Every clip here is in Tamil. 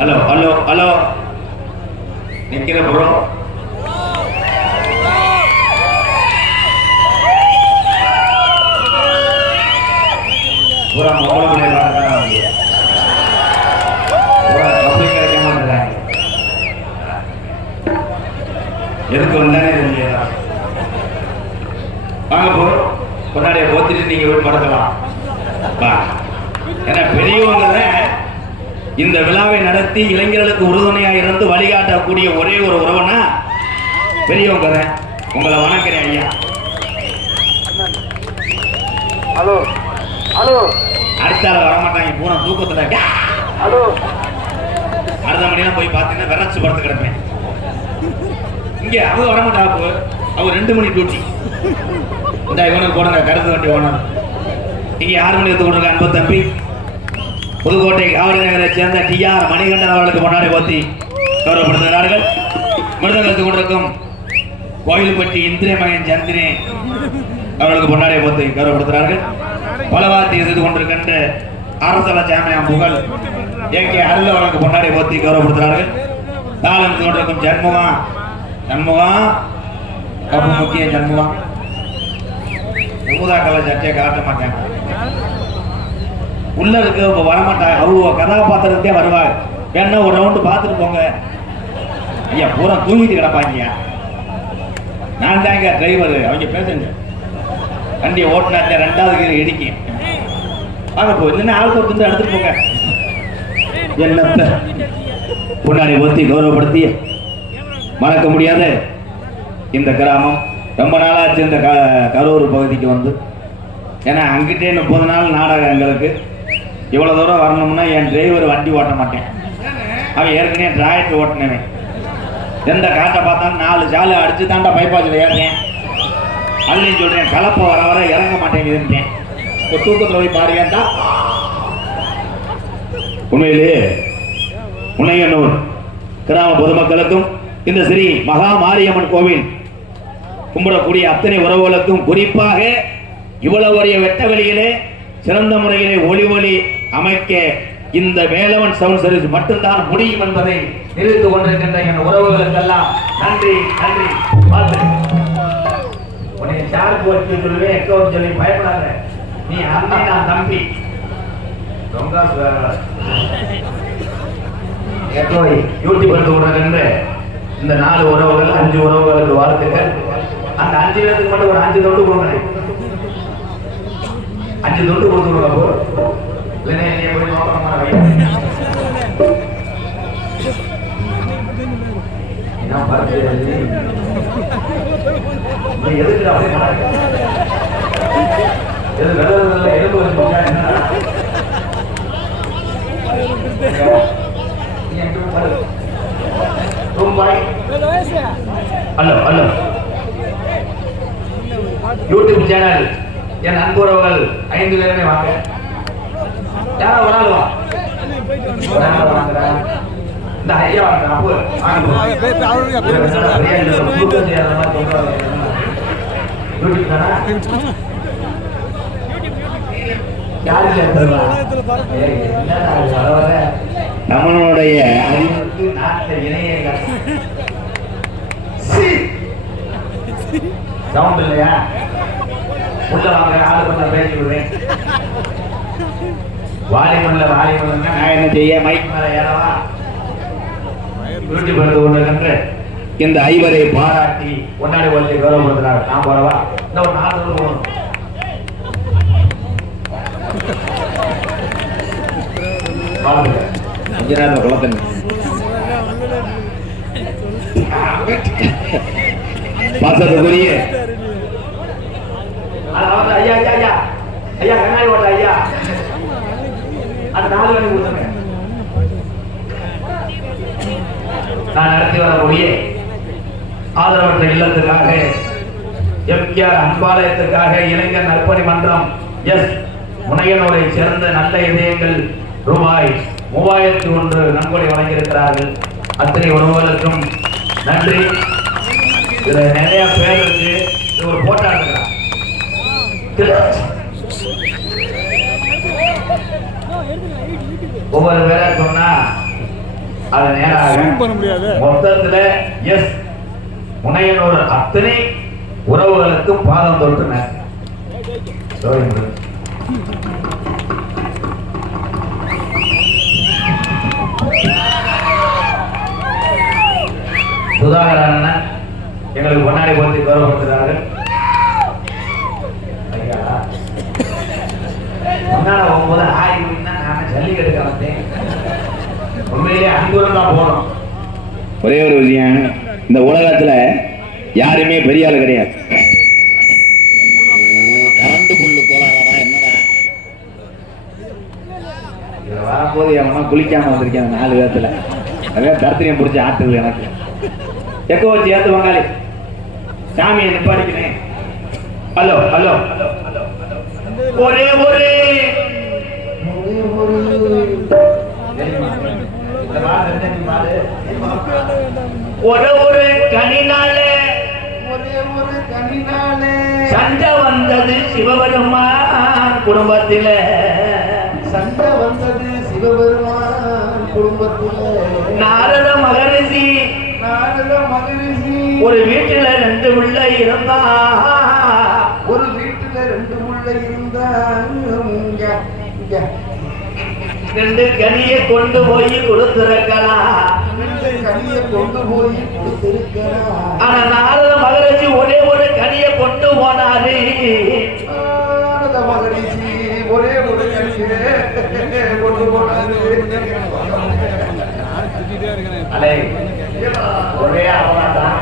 ஹலோ ஹலோ ஹலோ நிக்கிற ப்ரோ பூரா மொபைல் பண்ணி பார்க்கறாங்க பூரா கம்பெனி கிடைக்க மாட்டேங்கிறாங்க எதுக்கு வந்தானே தெரியல வாங்க ப்ரோ கொண்டாடிய போத்திட்டு நீங்க போய் படுக்கலாம் ஏன்னா பெரியவங்க தான் இந்த விழாவை நடத்தி இளைஞர்களுக்கு உறுதுணையாக இருந்து வழிகாட்டக்கூடிய ஒரே ஒரு உறவுனா பெரியவங்க தான். உங்களை வணங்குறேன் ஐயா. ஹலோ ஹலோ அடுத்தால வரமாட்டாங்க பூரா தூக்கத்துல ஹலோ அடுத்த மணிலாம் போய் பார்த்தீங்கன்னா விரைச்சு படுத்து கிடப்பேன். இங்க அவங்க வரமாட்டாப்பு அவங்க 2 மணி டியூட்டி. இந்த இவனுக்கு போடுங்க கருத்து வண்டி ஓனர். இங்க 6 மணி எடுத்து கொடுங்க அன்பு தம்பி. புதுக்கோட்டை காவடி நகரை சேர்ந்த TR மணிகண்டன் அவர்களுக்கு கொண்டாடி போத்தி கௌரவப்படுத்துகிறார்கள். மிருதங்களுக்கு கொண்டிருக்கும் கோயில்பட்டி இந்திரமகன் சந்திரே அவர்களுக்கு கொண்டாடி போத்தி கௌரவப்படுத்துகிறார்கள். பலவாத்தி எதிர்த்து கொண்டிருக்கின்ற அரசல சாமியாம் புகழ் AK அருள் அவர்களுக்கு கொண்டாடி போத்தி கௌரவப்படுத்துகிறார்கள். தாளம் கொண்டிருக்கும் ஜன்முகா ரொம்ப முக்கிய ஜன்முகா ஊதாக்களை சர்ச்சையை காட்ட மாட்டாங்க. உள்ள இருக்க வரமாட்டாங்க. அவங்க கதாபாத்திரத்தே வருவாங்க. வேணா ஒரு ரவுண்டு பார்த்துட்டு போங்க ஐயா. பூரா தூங்கிட்டு கிடப்பாங்க. நான் தாங்க டிரைவர், அவங்க பேசஞ்சர். வண்டியை ஓட்டினாத்த 2வது கீரை இடிக்க வாங்க போ. இல்லைன்னா ஆள் கொடுத்து எடுத்துட்டு போங்க. என்னத்த முன்னாடி ஒத்தி கௌரவப்படுத்தி மறக்க முடியாத இந்த கிராமம். ரொம்ப நாளாச்சு இந்த கரூர் பகுதிக்கு வந்து. ஏன்னா அங்கிட்டே 30 நாள் நாடகம் எங்களுக்கு. இவ்வளோ தூரம் வரணும்னா என் டிரைவர் வண்டி ஓட்ட மாட்டேன். அவன் ஏற்கனவே டிராக்டர் ஓட்டினவன். எந்த காட்டை பார்த்தாலும் 4 சாலை அடிச்சு தாண்டா பைப்பாஸில் ஏறினேன். அதுலேயும் சொல்கிறேன் கலப்பை வர வர இறங்க மாட்டேங்குதுன்ட்டேன். இப்போ தூக்கத்தில் போய் பாருங்கண்டா. உண்மையிலேயே முனையனூர் கிராம பொதுமக்களுக்கும் இந்த ஸ்ரீ மகா மாரியம்மன் கோவில் கும்பிடக்கூடிய அத்தனை உறவுகளுக்கும் குறிப்பாக இவ்வளவு பெரிய வெட்ட வெளியிலே சிறந்த முறையிலே ஒளி அமைக்க இந்த வேலவன் சவுண்ட் சர்வீஸ் மட்டும்தான் முடியும் என்பதை நிரூபித்துக் கொண்டிருக்கின்ற என் உறவுகளுக்கெல்லாம் நன்றி நன்றி. உன்னை சாருக்கு வச்சு சொல்லுவேன், எக்கோ சொல்லி பயப்படாத. நீ அண்ணி, நான் தம்பி. யூடியூப் எடுத்து கொண்டிருக்கின்ற இந்த 4 உறவுகள் 5 உறவுகளுக்கு வாழ்த்துக்கள். அந்த 5 பேருக்கு மட்டும் ஒரு 5 தொண்டு கொடுங்க. 5 தொண்டு கொடுத்துருங்க போ. இல்லைன்னா என்னைய போய் நோக்கமா என்ன பார்த்து எதுக்கு அப்படி எது வெள்ளத்துல எலும்பு வச்சு என்ன ஹலோ ஹலோ யூடியூப் சேனல் என் அன்புறவுகள் 5 பேருமே வாங்க. யாரா ஒரு ஆள் வா. இந்த ஐயா வாங்க அப்போ நம்மளுடைய அறிவுக்கு நாட்டில் இணையங்கள் சவுண்ட் இல்லையா? உள்ள வாங்க, ஆளு கொஞ்சம் பேசி விடுறேன். வாலிமல்ல நான் என்ன செய்ய? மைக் மேல ஏறவா? விருட்டிப்படுத்து கொண்டு இந்த ஐவரை பாராட்டி கொண்டாடி கொள்கை கௌரவப்படுத்துறாங்க. நான் போறவா? இந்த ஒரு 4 போகணும். கொஞ்ச நேரம் குளத்தண்ணி பாசத்துக்குரிய ஐயா ஐயா ஐயா ஐயா கண்ணாடி ஓட்ட ஐயா அந்த 4 மணி கொடுத்துருங்க. நான் நடத்தி வரக்கூடிய ஆதரவற்ற இல்லத்துக்காக எம்கேஆர் அன்பாலயத்துக்காக இளைஞர் நற்பணி மன்றம் எஸ் முனையனூரை சேர்ந்த நல்ல இதயங்கள் ரூபாய் 3001 நன்கொடை வழங்கியிருக்கிறார்கள். அத்தனை உறவுகளுக்கும் நன்றி. இதுல நிறைய பேர் இருக்கு. இது ஒரு போட்டோ எடுக்கிறார். ஒவ்வொரு பேரா சொன்னா அது நேராக மொத்தத்துல எஸ் முனையனோட அத்தனை உறவுகளுக்கு பாதம் தொட்டு சுதாகர் அண்ணன் எங்களுக்கு பொன்னாடி போத்தி கௌரவப்படுத்துகிறார்கள். ஐயா முன்னால போகும்போது ஆய்வுன்னா நான் ஜல்லிக்கட்டு வந்தேன். உண்மையிலே அன்புடன் தான் போனோம். ஒரே ஒரு விஷயம், இந்த உலகத்துல யாருமே பெரிய ஆளு கிடையாது. கரண்டு புல்லு கோளாறா என்னடா வரும்போது எவனா குளிக்காம வந்திருக்கேன் 4 பேர்த்துல. அதே தர்த்திரியம் பிடிச்சி ஆட்டுது எனக்கு. எக்கோ வச்சு ஏத்து வங்காளி சாமியை நிப்பாடிக்கிறேன். ஹலோ ஹலோ ஒரே ஒரே ஒரு ஒரு கனினாலே சண்டை வந்தது சிவபெருமான் குடும்பத்தில. சண்டை வந்தது சிவபெருமான் குடும்பத்தில. நாரத மகரிஷி ஒரு வீட்டுல 2 உள்ள இருந்தா. ஒரு வீட்டுல 2 உள்ள இருந்தா. 2 கனியை கொண்டு போய் கொடுத்திருக்கலாம். ஆனா நாரத மகரிஷி ஒரே ஒரு கனியை கொண்டு போனாரு. மகரிஷி ஒரே ஒரு கனியை கொண்டு போனாரு. ஒரே அவனாதான்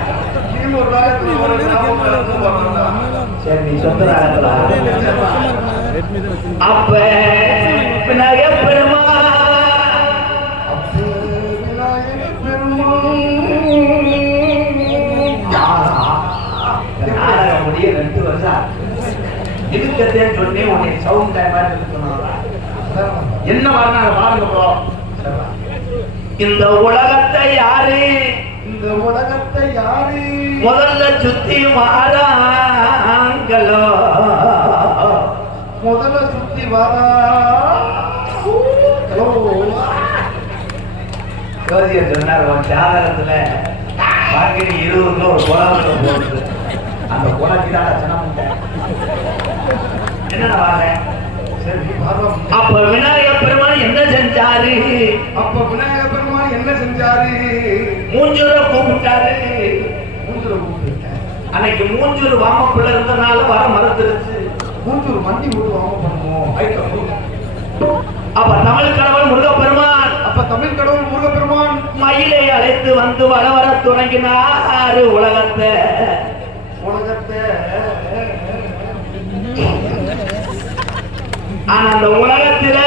அப்ப விநாயகப் பெருமான் முடிய 2 வருஷம் இருக்கத்தே சொன்னே உன்னை சவுண்ட் டைம் என்ன வரணும் பாருங்க ப்ரோ. இந்த உலகத்தை யாரு முதல்ல சுத்தி வாராங்களோ? முதல்ல சுத்தி வாரா ஜோதியர் சொன்னார், ஜாதகத்துல பாக்கினி 20 ஒரு குளத்துல போடுது. அந்த குளத்திதான் சனம் என்ன வாங்க. அப்ப விநாயகப் பெருமான் என்ன செஞ்சாரு? மூஞ்சூரை கூப்பிட்டாரு. அன்னைக்கு மூஞ்சூர் வாமப்புள்ள இருந்தனால வர மறுத்துருச்சு. மூஞ்சூர் மண்டி போட்டு வாம பண்ணுவோம். அப்ப தமிழ் கடவுள் முருகப்பெருமான் மயிலை அழைத்து வந்து வர வர தொடங்கினாரு உலகத்தை. ஆனா அந்த உலகத்துல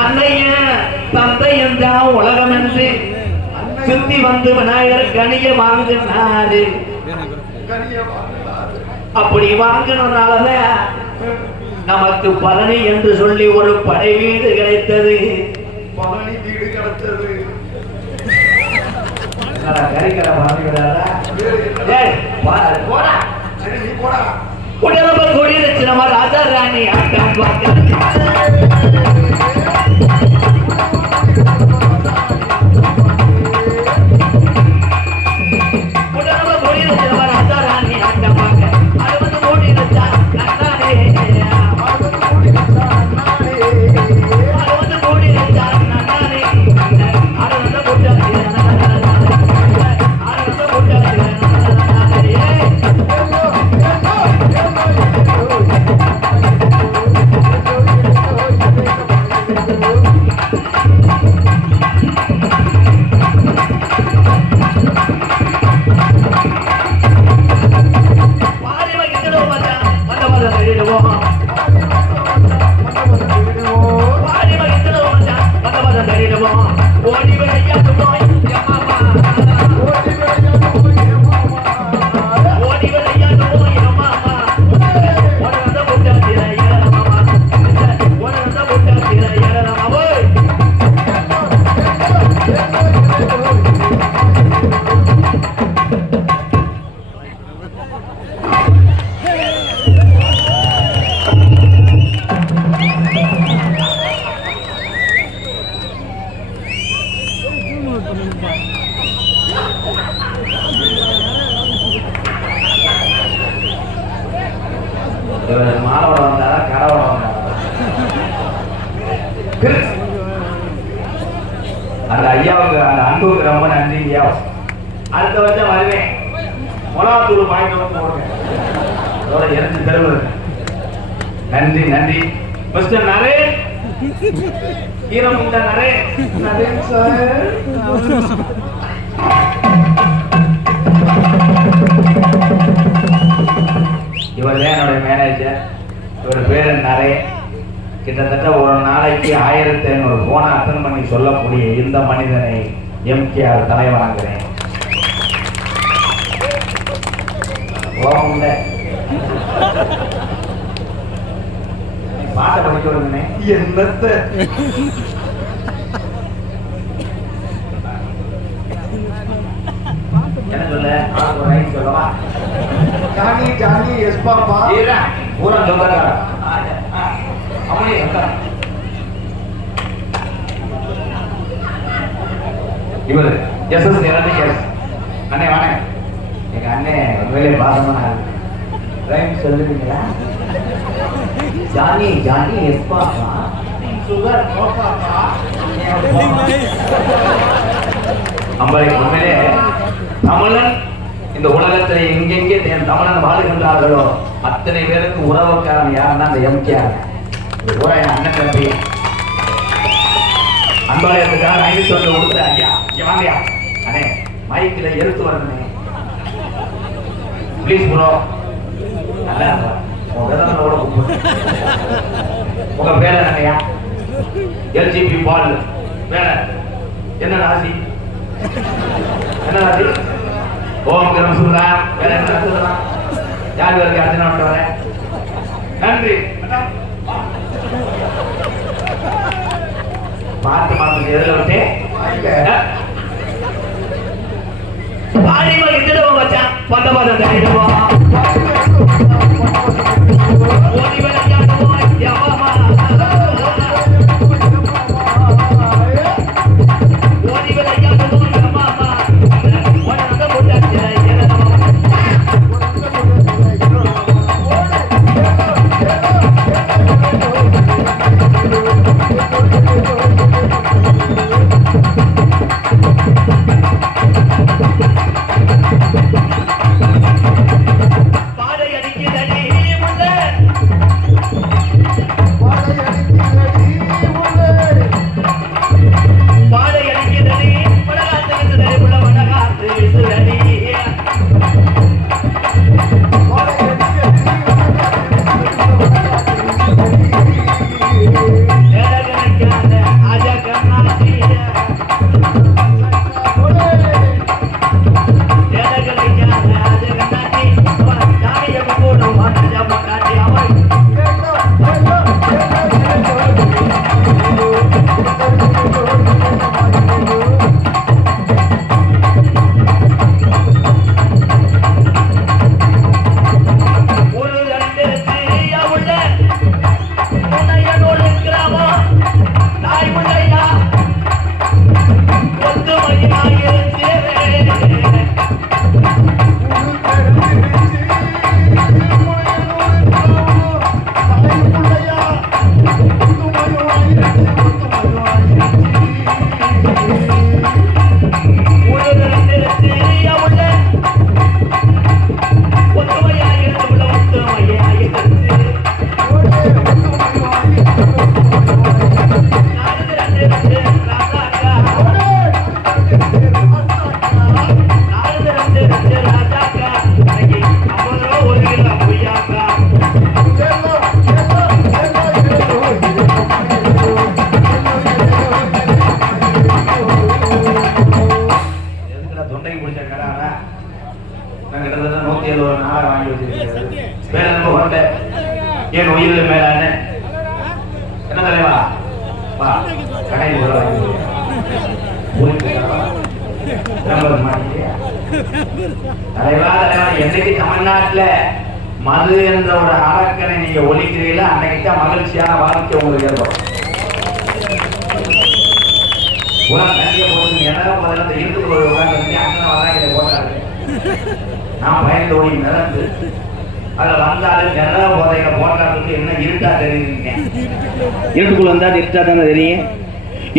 அன்னையும் தந்தையும் தான் உலகம் என்று சுத்தி வந்து விநாயகர் கனிய வாங்கினாரு. அப்படி வாங்கினாலதான் நமக்கு பழனி என்று சொல்லி ஒரு படை வீடு கிடைத்தது. பழனி வீடு கிடைச்சது. கறிக்கடை போடா சரி நீ போடா. உடம்ப கொடியிருச்சு நம்ம ராஜா ராணி ஆட்டம் பார்க்க மாலோட வந்தாரா கடவுள வந்தாரா? அந்த ஐயாவுக்கு அந்த அன்புக்கு ரொம்ப நன்றி ஐயா. அடுத்த வருஷம் வருவேன். மிளகாத்தூள் வாங்கிட்டு வந்து போடுவேன். அதோட இறந்து தருவது. நன்றி நன்றி மிஸ்டர் நரேன். ஈரமுண்ட நரேன். நரேன் சார். இவர் தான் என்னுடைய மேனேஜர். இவர் பேரு நரேன். கிட்டத்தட்ட ஒரு நாளைக்கு 1500 போனை அட்டன் பண்ணி சொல்லக்கூடிய இந்த மனிதனை எம்கேஆர் தலைவராகிறேன். பாட்டை படிக்க விடுங்க. என்னத்த என்ன சொல்ல சொல்லவா? ஜானி ஜானி எஸ் பாப்பா பூரா சொல்றாங்க. இவரு எஸ் எஸ் எஸ் அண்ணே வாங்க. எங்க அண்ணே உண்மையிலே பாசமா ரைம் சொல்லுவீங்களா? Johnny Johnny yes papa sugar papa அம்பரை. உண்மையிலே தமிழன் இந்த உலகத்தில் எங்கெங்கே தமிழன் வாழுகின்றார்களோ அத்தனை பேருக்கு உறவுக்காரன் யாருன்னா அந்த எம்கேஆர். ஊரா என் அண்ணன் தம்பி அன்பாளையத்துக்காக 500 கொடுத்து ஐயா இங்க வாங்கயா அண்ணே மைக்கில் எடுத்து வரணுமே ப்ளீஸ் ப்ரோ. நல்லா உங்க பேர் என்னையா? எல்ஜிபி பால் வேற என்ன ராசி? என்ன ராசி? ஓம் கிரம் சுல்லா வேற என்ன சொல்லலாம்? யார் வரைக்கும் அர்ச்சனை பண்ணிட்டு வரேன். நன்றி. பார்த்து பார்த்து எதில் விட்டு பாடிமா எதிரவ மச்சான் பந்த பதம் தட்டிடுவோம். ஓடி விளையாடுவோம் யமாமா. ஓடி விளையாடுவோம் யமாமா. ஒன்னத போட்டாச்சு ஏறமா. பாடை அடிக்குதடி என் உயிரில் மேலான என்ன தலைவா வா கடையில் உள்ள தலைவா தலைவா என்னைக்கு தமிழ்நாட்டுல மது என்ற ஒரு அரக்கனை நீங்க ஒழிக்கிறீங்களா அன்னைக்கு தான் மகிழ்ச்சியான வாழ்க்கை உங்களுக்கு ஏற்படும். தண்ணியை போட்டு எல்லாரும் முதல்ல இந்த இருட்டுக்குள்ள உட்காந்து அண்ணன் வராங்க போட்டாரு. நான் பயந்து ஓடி மிதந்து அதுல வந்தாலும் நிறைய போதையில போட்டாருக்கு என்ன இருட்டா தெரியுதுங்க. இருட்டுக்குள்ள வந்தா இருட்டா தானே தெரியும்.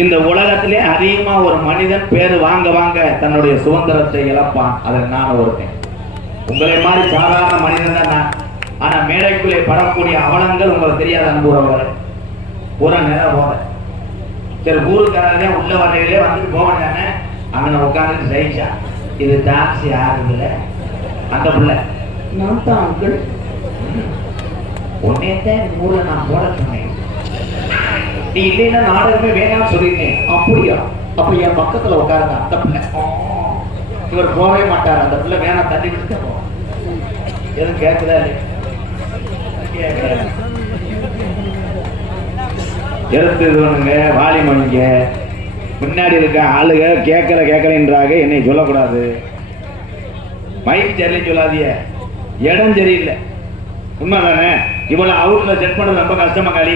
இந்த உலகத்திலே அதிகமா ஒரு மனிதன் பேரு வாங்க வாங்க தன்னுடைய சுதந்திரத்தை இழப்பான். அதில் நான் ஒருத்தன். உங்களை மாதிரி சாதாரண மனிதன் தான் நான். ஆனா மேடைக்குள்ளே படக்கூடிய அவலங்கள் உங்களுக்கு தெரியாத அனுபவங்கள் ஒரு நேரம் போத சரி ஊருக்காரே உள்ள வரையிலே வந்துட்டு போவாங்க. அங்கே உட்காந்துட்டு ஜெயிச்சா இது டாக்ஸி யாரும் இல்லை அந்த பிள்ளை நான் தான் அங்கிள் உன்னையத்தான் ஊர்ல நான் போட சொன்னேன். நீ இல்லைன்னா நாடகமே வேணாம்னு சொல்லிருக்கேன். அப்படியா? அப்ப என் பக்கத்துல உட்காருங்க அந்த பிள்ளை. இவர் போகவே மாட்டார். அந்த பிள்ளை வேணாம் தள்ளி விட்டு எதுவும் கேட்குதா எடுத்துங்க வாலிமணிங்க முன்னாடி இருக்க ஆளுக கேட்கலன்றாக என்னை சொல்லக்கூடாது. மைக் சரியில்லை சொல்லாதிய இடம் சரியில்லை. உண்மை தானே? இவ்வளவு அவுட்ல செட் பண்ணது ரொம்ப கஷ்டமா காலி.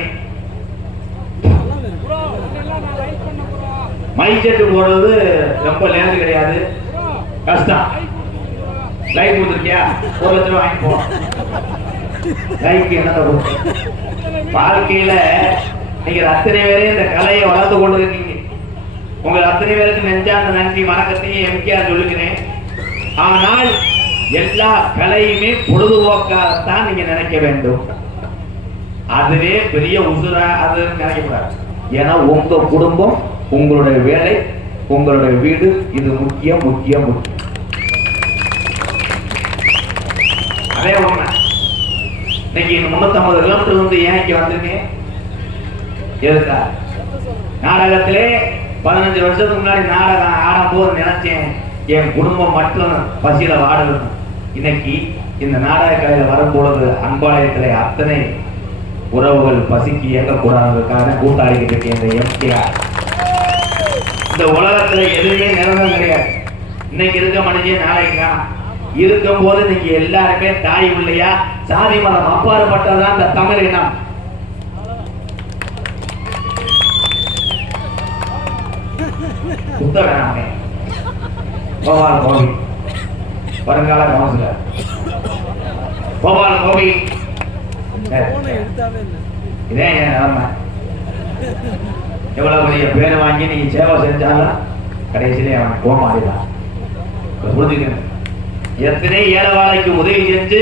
மைக் செட்டு போடுறது ரொம்ப லேந்து கிடையாது, கஷ்டம். லைட் கொடுத்துருக்கியா? 1 லட்சம் வாங்கி போ. லைக்கு என்ன வாழ்க்கையில நீங்க அத்தனை பேரே இந்த கலையை வளர்த்து கொண்டு இருக்கீங்க. உங்கள் அத்தனை பேருக்கு நெஞ்சார்ந்த நன்றி வணக்கத்தையும் எம்கேஆர் சொல்லுகிறேன். ஆனால் எல்லா கலையுமே பொழுதுபோக்காகத்தான் நீங்க நினைக்க வேண்டும். அதுவே பெரிய உசுரா அது நினைக்கக்கூடாது. ஏன்னா உங்க குடும்பம், உங்களுடைய வேலை, உங்களுடைய வீடு இது முக்கியம் முக்கியம் முக்கியம். அதே உண்மை. இன்னைக்கு 350 கிலோமீட்டர் வந்து ஏன் இங்க வந்திருக்கேன்? எதுக்கா? நாடகத்திலே 15 வருஷத்துக்கு முன்னாடி நாடகம் ஆடும்போது நினைச்சேன் என் குடும்பம் மட்டும் பசியில வாடணும். இன்னைக்கு இந்த நாடக கலையில வரும்பொழுது அன்பாலயத்திலே அத்தனை உறவுகள் பசிக்கு இயக்கக்கூடாதுக்காக கூட்டாளிக்கிட்டு இருக்கேன். இந்த எம்கேஆர் இந்த உலகத்துல எதுவுமே நிரந்தரம் கிடையாது. இன்னைக்கு இருக்க மனுஷன் நாளைக்கு காணும். இருக்கும் போது நீங்க எல்லாருமே தாய் இல்லையா சாதி மதம் அப்பாற்பட்டதான் இந்த தமிழ் இனம். வேணாமே கோபால் கோபி வருங்கால கவுன்சிலர் கோபால் கோபி இதே என் நிலைமை. எவ்வளவு பெரிய பேரை வாங்கி நீங்க சேவை செஞ்சாலும் கடைசியிலே அவன் கோமாடிதான். புரிஞ்சுக்கணும். எத்தனை ஏழவாளைக்கு உதவி செஞ்சு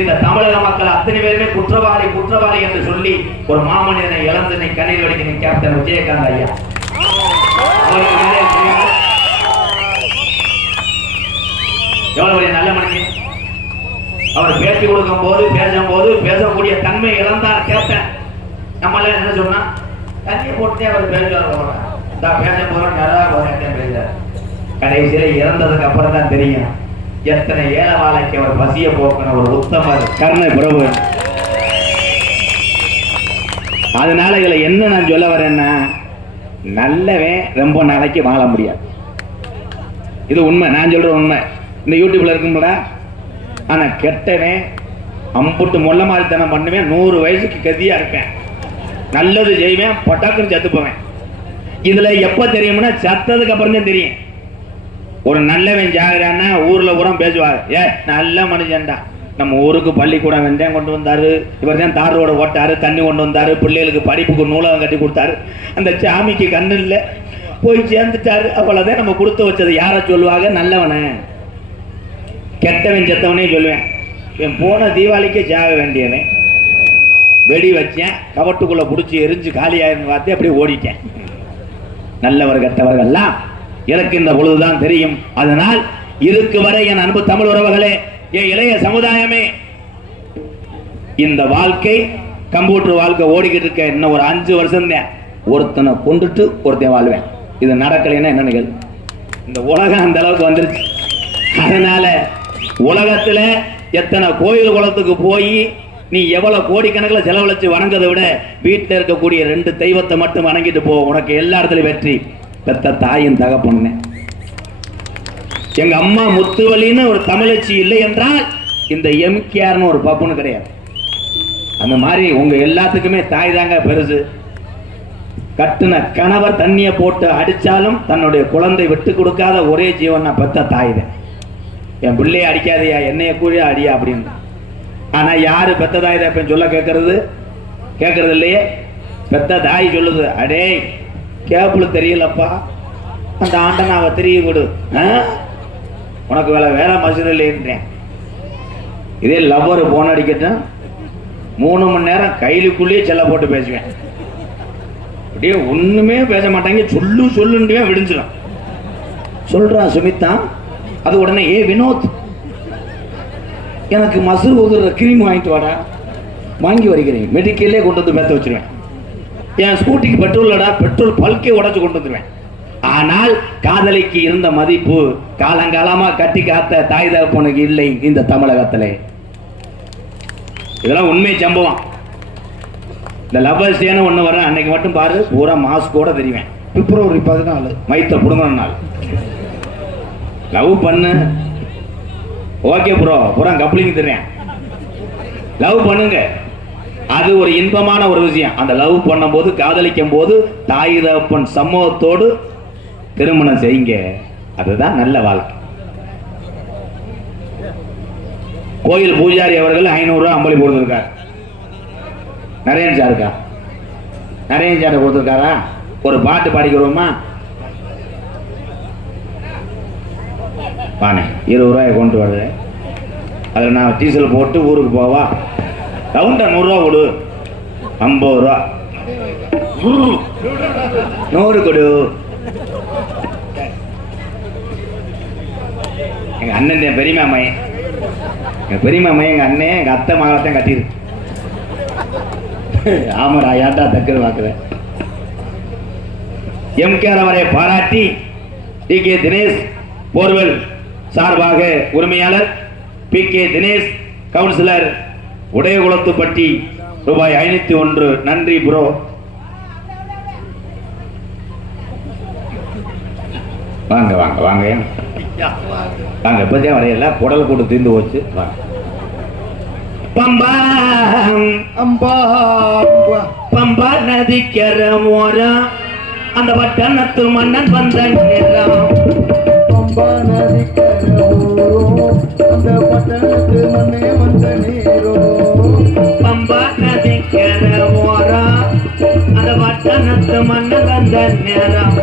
இந்த தமிழக மக்கள் அத்தனை பேருமே குற்றவாளி குற்றவாளி என்று சொல்லி ஒரு மாமனிதனை இழந்து கண்ணீர் வடிக்கிற கேப்டன் விஜயகாந்த் ஐயா எவ்வளவு பெரிய நல்ல மனிதன். அவர் பேட்டி கொடுக்கும் போது பேசும்போது பேசக்கூடிய தன்மை இழந்தார் கேப்டன். நம்ம எல்லாம் என்ன சொன்னா தண்ணியை போட்டே அவர் பேசுவார் பேச போறோம் நிறைய பேசுறார். கடைசியில இறந்ததுக்கு அப்புறம் தான் தெரியும் எத்தனை ஏழவாளைக்கு அவர் பசிய போக்கின ஒரு உத்தமர் கருணை பிரபு. அதனால இதுல என்ன நான் சொல்ல வரேன்னா நல்லவன் ரொம்ப நாளைக்கு வாழ முடியாது. இது உண்மை. நான் சொல்ற உண்மை. இந்த யூடியூப்ல இருக்கும்ல. ஆனா கெட்டவன் அம்புட்டு மொல்ல மாதிரித்தனம் பண்ணுவேன். 100 வயசுக்கு கதியா இருப்பேன். நல்லது செய்வேன், பட்டாக்குன்னு செத்து போவேன். இதுல எப்ப தெரியும்னா சத்ததுக்கு அப்புறம் தான் தெரியும். ஒரு நல்லவன் ஜாகிறான்னா ஊர்ல பூரா பேசுவார். நல்ல மனுஷன்டா, நம்ம ஊருக்கு பள்ளிக்கூடம் வெந்தயம் கொண்டு வந்தாரு, இவர் தான் தார் ரோடு ஓட்டாரு, தண்ணி கொண்டு வந்தாரு, பிள்ளைகளுக்கு படிப்புக்கு நூலகம் கட்டி கொடுத்தாரு, அந்த சாமிக்கு கண்ணு இல்லை போய் சேர்ந்துட்டாரு. அவ்வளவுதான் நம்ம கொடுத்து வச்சது. யார சொல்லுவாங்க? நல்லவனை. கெட்டவன் செத்தவனே சொல்லுவேன். இவன் போன தீபாவளிக்கே சாக வேண்டியவன். வெடி வச்சேன், கவட்டுக்குள்ள பிடிச்சி எரிஞ்சு காலியாயிருந்து பார்த்து அப்படியே ஓடிட்டேன். நல்லவர் கெட்டவர்கள்லாம் எனக்கு இந்த பொழுதுதான் தெரியும். அதனால் இதுக்கு வரை என் அன்பு தமிழ் உறவுகளே, என் இளைய சமுதாயமே, இந்த வாழ்க்கை கம்ப்யூட்டர் வாழ்க்கை ஓடிக்கிட்டு இருக்க. இன்னும் ஒரு 5 வருஷம் தான். ஒருத்தனை கொண்டுட்டு ஒருத்தன் வாழ்வேன். இது நடக்கலைன்னா என்ன நிகழ்? இந்த உலகம் அந்த அளவுக்கு வந்துருச்சு. அதனால உலகத்துல எத்தனை கோயில் குளத்துக்கு போய் நீ எவ்வளவு கோடிக்கணக்கில் செலவழிச்சு வணங்கதை விட வீட்டில் இருக்கக்கூடிய 2 தெய்வத்தை மட்டும் வணங்கிட்டு போ, உனக்கு எல்லா இடத்துலையும் வெற்றி. பெத்த தாயின் தகப்பண்ண எங்க அம்மா முத்துவலின்னு ஒரு தமிழச்சி இல்லை என்றால் இந்த எம்கேஆர்னு ஒரு பப்புன்னு கிடையாது. அந்த மாதிரி உங்க எல்லாத்துக்குமே தாய் தாங்க பெருசு. கட்டுன கணவர் தண்ணியை போட்டு அடிச்சாலும் தன்னுடைய குழந்தை விட்டு கொடுக்காத ஒரே ஜீவன் நான் பெத்த தாய் தான். என் பிள்ளைய அடிக்காதையா, என்னைய கூடிய அடியா அப்படின்னு. ஆனா யாரு பெத்த தாய் தான் இப்ப சொல்ல கேட்கறது இல்லையே. பெத்த தாய் சொல்லுது, அடே கேபிள் தெரியலப்பா, அந்த ஆண்டனாவை தெரிய விடு, உனக்கு வேலை மசூர் இல்லைன்றேன். இதே லவ்வர் போன் அடிக்கட்டும் 3 மணி நேரம் கையிலுக்குள்ளேயே செல்ல போட்டு பேசுவேன். அப்படியே ஒண்ணுமே பேச மாட்டாங்க, சொல்லுன்றே விடிஞ்சிடும். சொல்றான் சுமிதா, அது உடனே ஏ வினோத் எனக்கு மசூர் ஊதுற கிரீம் வாங்கிட்டு வாடா, வாங்கி வருகிறேன். மெடிக்கல்லே கொண்டு வந்து பேத்த வச்சிருவேன். என் ஸ்கூட்டிக்கு பெட்ரோல் இல்லடா, பெட்ரோல் பல்கே உடச்சு கொண்டு வந்துடுவேன். ஆனால் காதலிக்கு இருந்த மதிப்பு காலங்காலமா கட்டி காத்த தாய் தகப்பனுக்கு இல்லை இந்த தமிழகத்திலே. இதெல்லாம் உண்மை சம்பவம். இந்த லவ்வர்ஸ் டேன்னு ஒண்ணு வர அன்னைக்கு மட்டும் பாரு, பூரா மாஸ்கோட தெரிவேன். பிப்ரவரி 14 மைத்த புடுங்கிற நாள். லவ் பண்ணு, ஓகே ப்ரோ, பூரா கப்ளிங் தெரியும். லவ் பண்ணுங்க, அது ஒரு இன்பமான ஒரு விஷயம். அந்த லவ் பண்ணும் போது, காதலிக்கும் போது தாய் தகப்பன் சமூகத்தோடு திருமணம் செய்யுங்க, அதுதான் நல்ல வாழ்க்கை. கோயில் பூஜாரி அவர்கள் 500 ரூபாய் அம்பளி கொடுத்திருக்கார். நரேன் சாருக்கா, நரேன் சார் கொடுத்திருக்காரா? ஒரு பாட்டு பாடிக்கிறோமா? வானே 20 ரூபாயை கொண்டு வருது, அதில் நான் டீசல் போட்டு ஊருக்கு போவா. கவுண்டர் 100 ரூபா கொடு, 50 ரூபா 100 கொடு. எங்க அண்ணன் என் பெரியமா மையன், எங்க பெரியமா மையன் எங்க அண்ணன் எங்க அத்தை மகளைத்தான் கட்டியிருக்கு. ஆமாடா, ஏன்டா தக்கர் பார்க்குறேன். எம்கேஆர் அவரை பாராட்டி டி.கே. தினேஷ் போர்வெல் சார்பாக உரிமையாளர் பி.கே. தினேஷ், கவுன்சிலர் உடையகுளத்துப்பட்டி ரூபாய் 501. நன்றி ப்ரோ. வாங்க வாங்க வாங்க வாங்க, இப்பதான் வரையல, குடல் கூட்டு தீர்ந்து போச்சு. வாங்க. பம்பா அம்பா பம்பா நதிக்கர ஓரம் அந்த பட்டணத்து மன்னன் வந்த நேரம். பம்பா நதிக்கர ஓரம் அந்த பட்டணத்து மன்னே வந்த நேரம். பம்பா நதிக்கர ஓரம் அந்த பட்டணத்து மன்னன் வந்த நேரம்.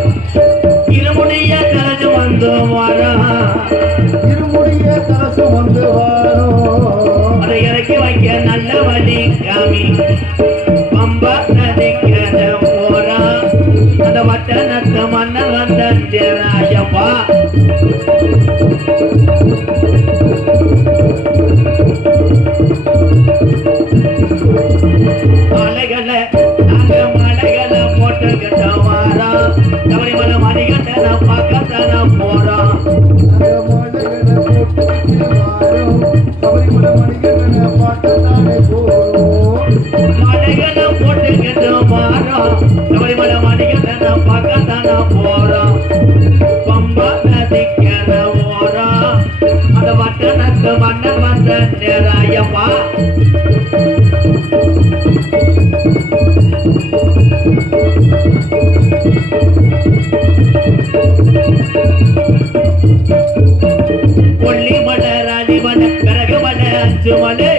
இருமுடிய கலந்து வந்து வாரம், இருமுடிய கலசு வந்து வாரம். அதை இறக்கி வைக்க நல்ல வழி காமி. பம்பா நதிக்கர ஓரம் அந்த பட்டணத்து மன்னன் வந்த நேராயப்பா. மலைகளை நாங்க மலைகளை போட்டுக்கிட்ட வாரம். சபரிமலை மணிகண்ட பக்கத்தான போறோம். மலைகளை போட்டுக்கிட்டு வாரம். சபரிமலை மணிகண்ட பக்கத்தான போறோம். பம்பா நதிக்கர ஓரம் அந்த பட்டணத்து மன்னன் வந்த நேராயப்பா. கொல்லி மலை ராணி மலை பிறகு மலை 5 மலை